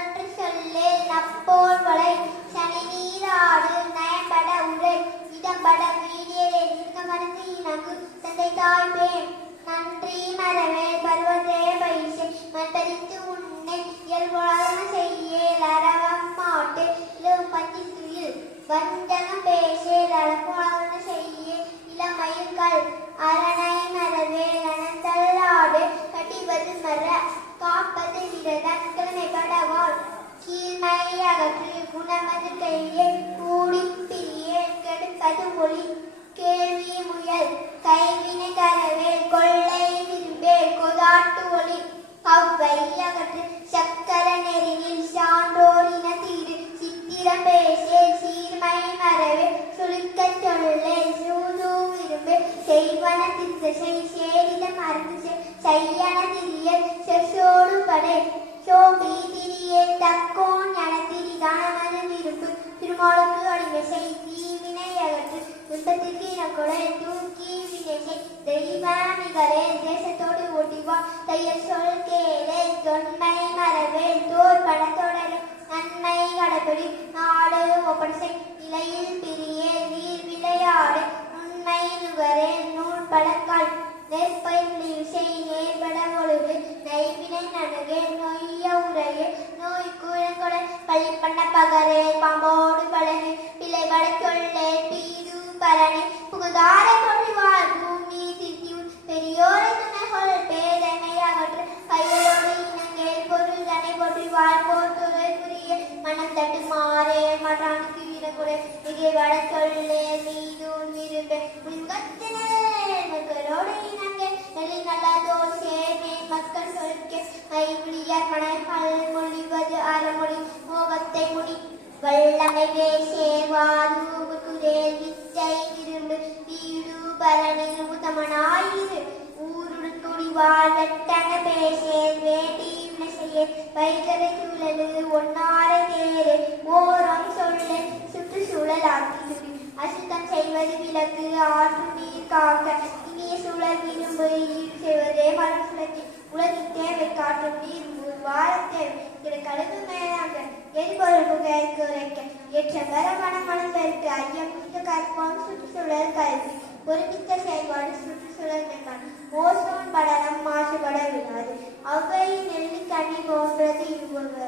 நன்றொன்று சொல்லேல் நப்போர் வளை சனி நீராடு நயம்பட உரை இடம்பட வீடியலே மருந்து இனங்கு தந்தை தாய்பேன் நன்றி மரவேல் பருவதே பயிற்சி மண்பறித்து உன்னை இயல்புலன செய்யேல் அரவம் மாட்டு இளம் பஞ்சி துயில் வஞ்சகம் பேசேல் அரபுலன செய்ய இளமயிர்கள் அரணை மரவேல் அனந்தல்லாடு கட்டிவது மர காப்பது விரதன் கிழமை கடவாள் கீழ்மை அகற்று குணமது கையே கூடி பிரியே கெடுப்பது ஒளி கேள்வி முயல் கைவினை தரவேல் கொள்ளை விரும்பேல் கொதாட்டு ஒளி கவ்வை அகற்று சக்கர நெறினில் சான்றோரின தீரு சித்திரம் பேசேல் சீர்மை மரவே சுருக்க சொல்லே சூது விரும்பே செய்வன திசை சேரித மருந்து செய்யன திரியல் செசோடு படை சோம்பி திரியே தக்கோன் என திரிதானமன விரும்பு திருமாலுக்கு அடிமை செய் தீவினை அகற்று துன்பத்திற்கு இனக்கொடை தூக்கி வினை செய் தெய்வாமிகளே தேசத்தோடு ஓட்டிவா தையல் சொல் கேளே தொன்மை மரவேல் தோல் பணத்தொடர் நன்மை கடப்படி நாடு ஒப்படை நிலையில் பிரியே நீர் விளையாடு உண்மை நுகரே நூல் பழக்கால் நெற்பை விசை நேர்பட ஒழுகு நைவினை நனகே நொய்ய உரையே நோய் குழங்கொடை பள்ளி பண்ண பகரே பாம்போடு பழகு பிள்ளை பட சொல்லே பீடு பரணி புகுதாரை கொள்வார் பூமி திட்டி பெரியோரை துணைகொள் பேதனை அகற்று கையோடு இனங்கேல் பொருள் தனை போற்றி வாழ்வோர் துறை புரிய மனம் தட்டு மாறே மட்டானுக்கு வீரகுறை மிகை வட சொல்லே மீதூன் விரும்பே உங்கத்தினரோடு நல்லதோர் சேமே மக்கள் சொல்கே கைவிழியார் மனைகள் மொழிவது அறமொழி மோகத்தை முடி வல்லமை வேசேவாது குரேல் வித்தை விரும்பு வீடு பரணில் உத்தமனாயிரு ஊருடு துடிவாழ் வெட்டன பேசேன் வேண்டி செய்ய வைகரை சூழலு ஒன்னாரை தேரு ஓரம் சொல்ல சுற்றுச்சூழல் ஆக்கி அசுத்தம் செய்வது விலக்கு ஆற்று நீர் காக்க இனிய சூழல் விரும்பு ஈடு செய்வதே மரம் சுழற்சி உலகின் தேவை காற்றும் நீர் வாழ தேவை திரு கழுகு மேலாக எரிபொருள் புகைக்கு உரைக்க ஏற்ற வர மனம் பெருக்கு ஐயம் மிக்க கற்பம் சுற்றுச்சூழல் கல்வி ஒருமித்த செயல்பாடு சுற்றுச்சூழல் மேம்பாடு ஓசோன் படலம் மாசுபட விடாது அவை நெல்லி கண்ணி போன்றது இவ்வொரு